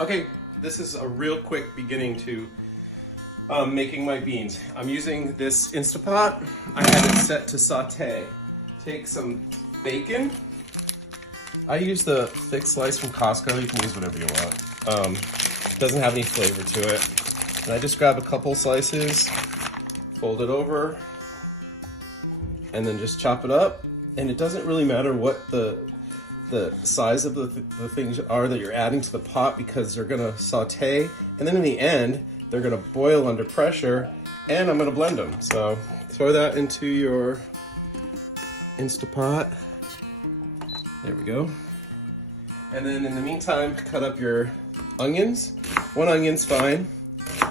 Okay, this is a real quick beginning to making my beans. I'm using this Instapot. I have it set to saute. Take some bacon. I use the thick slice from Costco. You can use whatever you want. It doesn't have any flavor to it. And I just grab a couple slices, fold it over, and then just chop it up. And it doesn't really matter what the size of the things are that you're adding to the pot, because they're gonna saute, and then in the end they're gonna boil under pressure, and I'm gonna blend them. So throw that into your Instapot. There we go. And then in the meantime, cut up your onions. One onion's fine.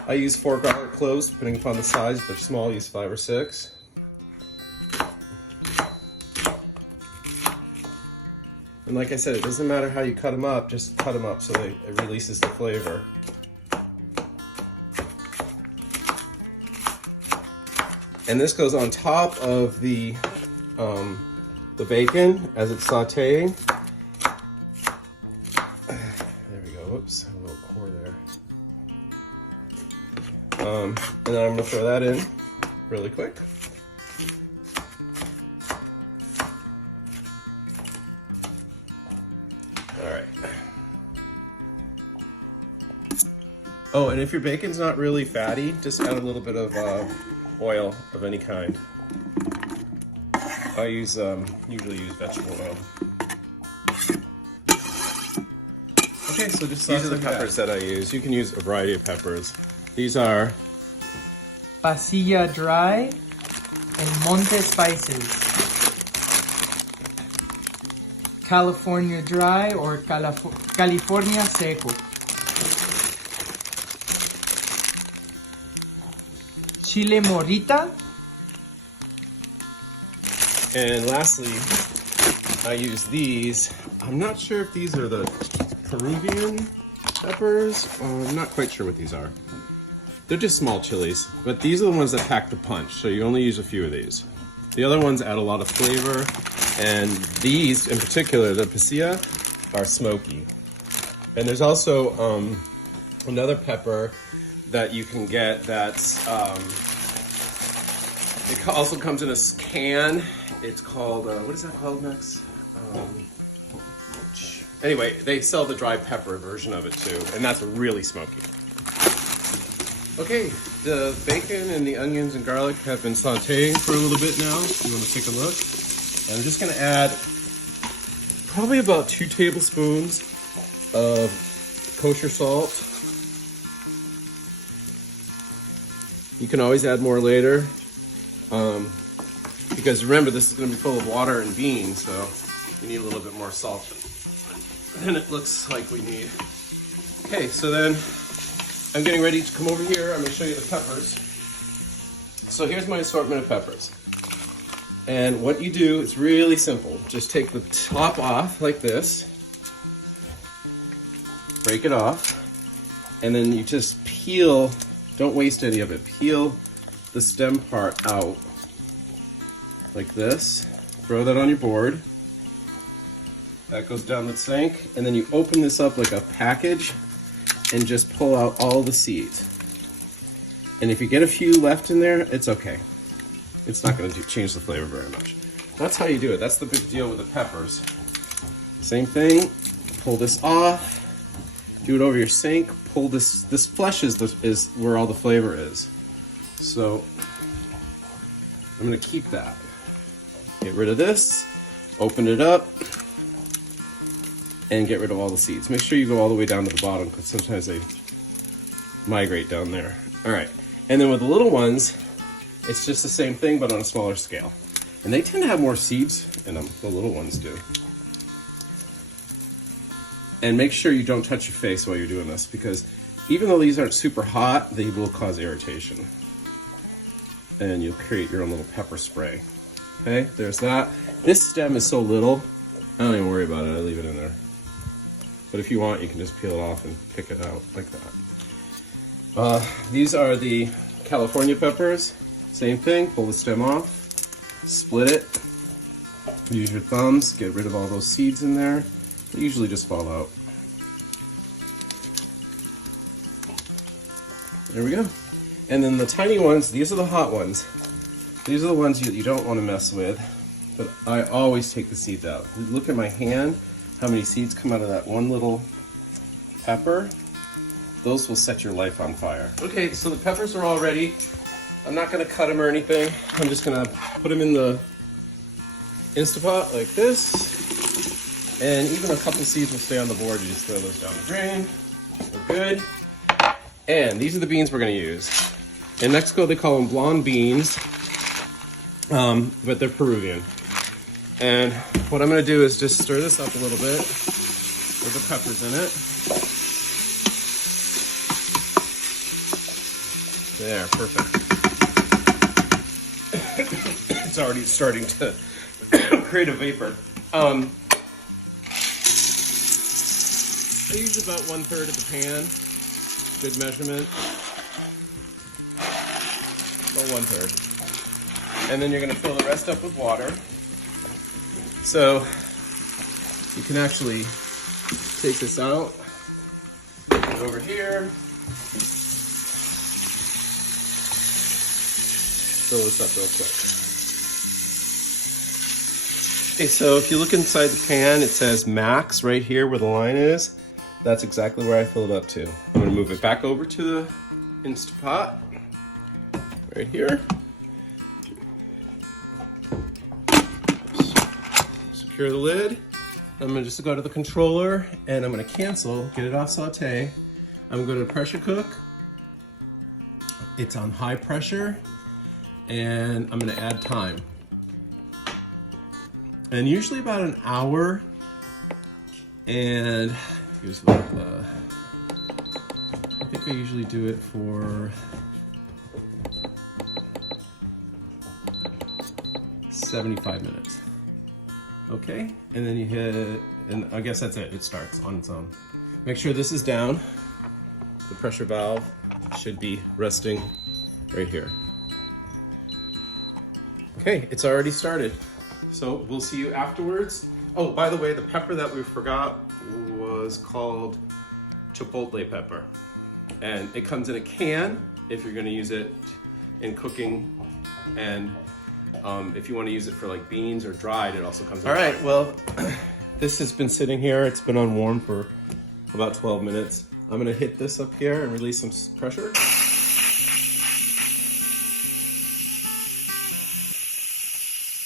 I use 4 garlic cloves, depending upon the size. If they're small, I use 5 or 6. And like I said, it doesn't matter how you cut them up, just cut them up so it releases the flavor. And this goes on top of the bacon as it's sauteing. There we go. Whoops, a little core there. And then I'm gonna throw that in really quick. Oh, and if your bacon's not really fatty, just add a little bit of oil of any kind. I usually use vegetable oil. Okay, so just these are the peppers that I use. You can use a variety of peppers. These are Pasilla Dry and Monte Spices. California Dry or California Seco. Chile Morita. And lastly, I use these. I'm not sure if these are the Peruvian peppers. I'm not quite sure what these are. They're just small chilies, but these are the ones that pack the punch, so you only use a few of these. The other ones add a lot of flavor, and these in particular, the pasilla, are smoky. And there's also another pepper that you can get that's, it also comes in a can. It's called, what is that called next? Anyway, they sell the dry pepper version of it too, and that's really smoky. Okay, the bacon and the onions and garlic have been sauteing for a little bit now. You want to take a look? And I'm just gonna add probably about 2 tablespoons of kosher salt. You can always add more later, because remember, this is going to be full of water and beans, so you need a little bit more salt than it looks like we need. Okay, so then I'm getting ready to come over here. I'm going to show you the peppers. So here's my assortment of peppers. And what you do, it's really simple. Just take the top off like this, break it off, and then you just peel. Don't waste any of it. Peel the stem part out like this. Throw that on your board. That goes down the sink. And then you open this up like a package and just pull out all the seeds. And if you get a few left in there, it's okay. It's not going to change the flavor very much. That's how you do it. That's the big deal with the peppers. Same thing. Pull this off. Do it over your sink. Pull this. This flesh is where all the flavor is. So I'm going to keep that. Get rid of this. Open it up. And get rid of all the seeds. Make sure you go all the way down to the bottom, because sometimes they migrate down there. All right. And then with the little ones, it's just the same thing, but on a smaller scale. And they tend to have more seeds in them. The little ones do. And make sure you don't touch your face while you're doing this, because even though these aren't super hot, they will cause irritation. And you'll create your own little pepper spray. Okay, there's that. This stem is so little, I don't even worry about it. I leave it in there. But if you want, you can just peel it off and pick it out like that. These are the California peppers. Same thing, pull the stem off, split it, use your thumbs, get rid of all those seeds in there. They usually just fall out. There we go. And then the tiny ones, these are the hot ones. These are the ones you don't want to mess with, but I always take the seeds out. Look at my hand, how many seeds come out of that one little pepper. Those will set your life on fire. Okay, so the peppers are all ready. I'm not gonna cut them or anything. I'm just gonna put them in the Instapot like this. And even a couple seeds will stay on the board. You just throw those down the drain. We're good. And these are the beans we're gonna use. In Mexico, they call them blonde beans, but they're Peruvian. And what I'm gonna do is just stir this up a little bit with the peppers in it. There, perfect. It's already starting to create a vapor. I use about 1/3 of the pan. Good measurement. About 1/3. And then you're gonna fill the rest up with water. So you can actually take this out, put it over here. Fill this up real quick. Okay, so if you look inside the pan, it says max right here where the line is. That's exactly where I fill it up to. I'm gonna move it back over to the Instapot, right here. Secure the lid. I'm gonna just go to the controller and I'm gonna cancel, get it off saute. I'm gonna go to pressure cook. It's on high pressure. And I'm gonna add time. And usually about an hour. And here's the, I think I usually do it for 75 minutes. Okay, and then you hit, and I guess that's it, it starts on its own. Make sure this is down. The pressure valve should be resting right here. Okay, it's already started. So we'll see you afterwards. Oh, by the way, the pepper that we forgot was called chipotle pepper. And it comes in a can if you're gonna use it in cooking. And if you wanna use it for like beans or dried, it also comes in. All right, well, this has been sitting here. It's been on warm for about 12 minutes. I'm gonna hit this up here and release some pressure.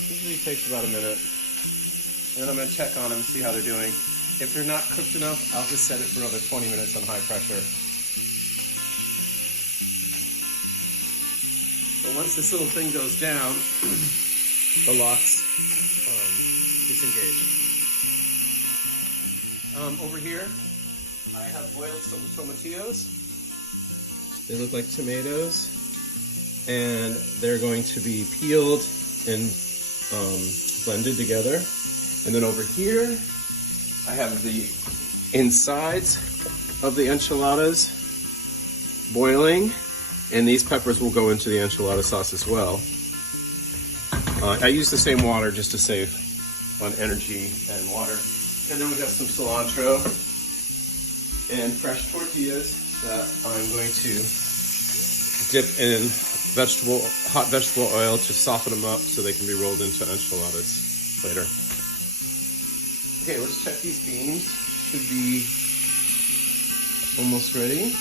Usually takes about a minute. And then I'm gonna check on them, see how they're doing. If they're not cooked enough, I'll just set it for another 20 minutes on high pressure. So once this little thing goes down, the locks disengage. Over here, I have boiled some tomatillos. They look like tomatoes. And they're going to be peeled and blended together. And then over here, I have the insides of the enchiladas boiling, and these peppers will go into the enchilada sauce as well. I use the same water just to save on energy and water. And then we got some cilantro and fresh tortillas that I'm going to dip in hot vegetable oil to soften them up so they can be rolled into enchiladas later. Okay, let's check these beans. Should be almost ready.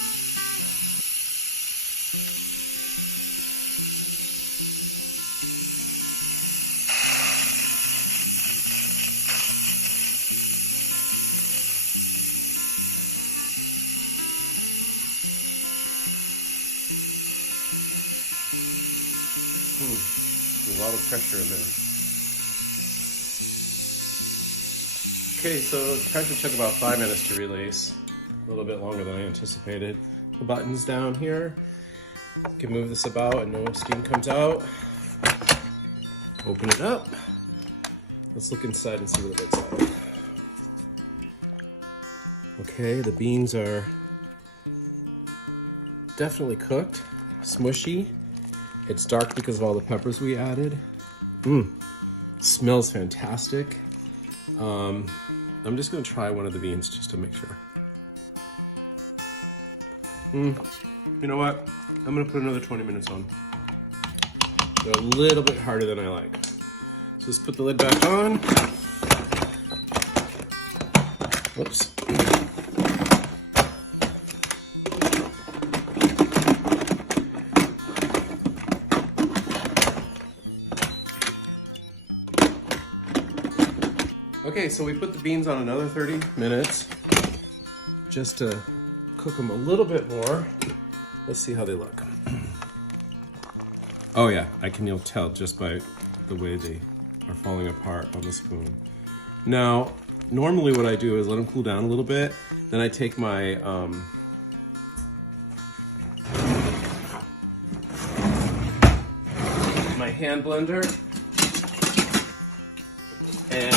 A lot of pressure in there. Okay, so the pressure took about 5 minutes to release. A little bit longer than I anticipated. The button's down here. You can move this about and no steam comes out. Open it up. Let's look inside and see what it looks like. Okay, the beans are definitely cooked, smushy. It's dark because of all the peppers we added. Smells fantastic. I'm just gonna try one of the beans just to make sure. You know what? I'm gonna put another 20 minutes on. They're a little bit harder than I like. So let's put the lid back on. Whoops. Okay, so we put the beans on another 30 minutes just to cook them a little bit more. Let's see how they look. Oh yeah, I can tell just by the way they are falling apart on the spoon. Now, normally what I do is let them cool down a little bit, then I take my my hand blender, and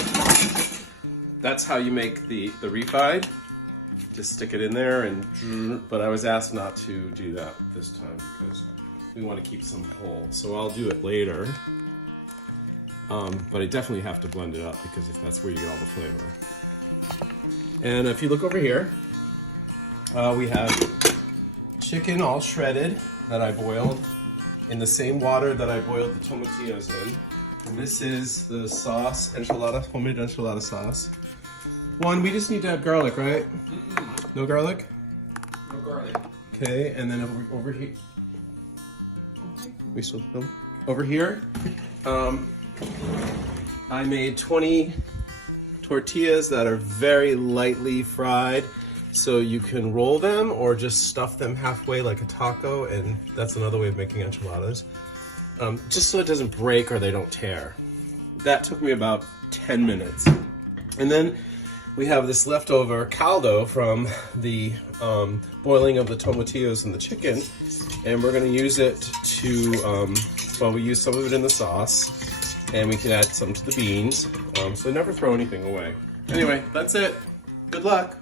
that's how you make the refried. Just stick it in there, and but I was asked not to do that this time because we want to keep some whole. So I'll do it later. But I definitely have to blend it up because if that's where you get all the flavor. And if you look over here, we have chicken all shredded that I boiled in the same water that I boiled the tomatillos in. And this is the sauce, enchilada, homemade enchilada sauce. One, we just need to have garlic, right? No garlic? No garlic. Okay, and then over here, we still film? Over here, I made 20 tortillas that are very lightly fried, so you can roll them or just stuff them halfway like a taco, and that's another way of making enchiladas. Just so it doesn't break or they don't tear. That took me about 10 minutes. And then we have this leftover caldo from the boiling of the tomatillos and the chicken, and we're gonna use it to, well, we use some of it in the sauce, and we can add some to the beans, so never throw anything away. Anyway, that's it. Good luck.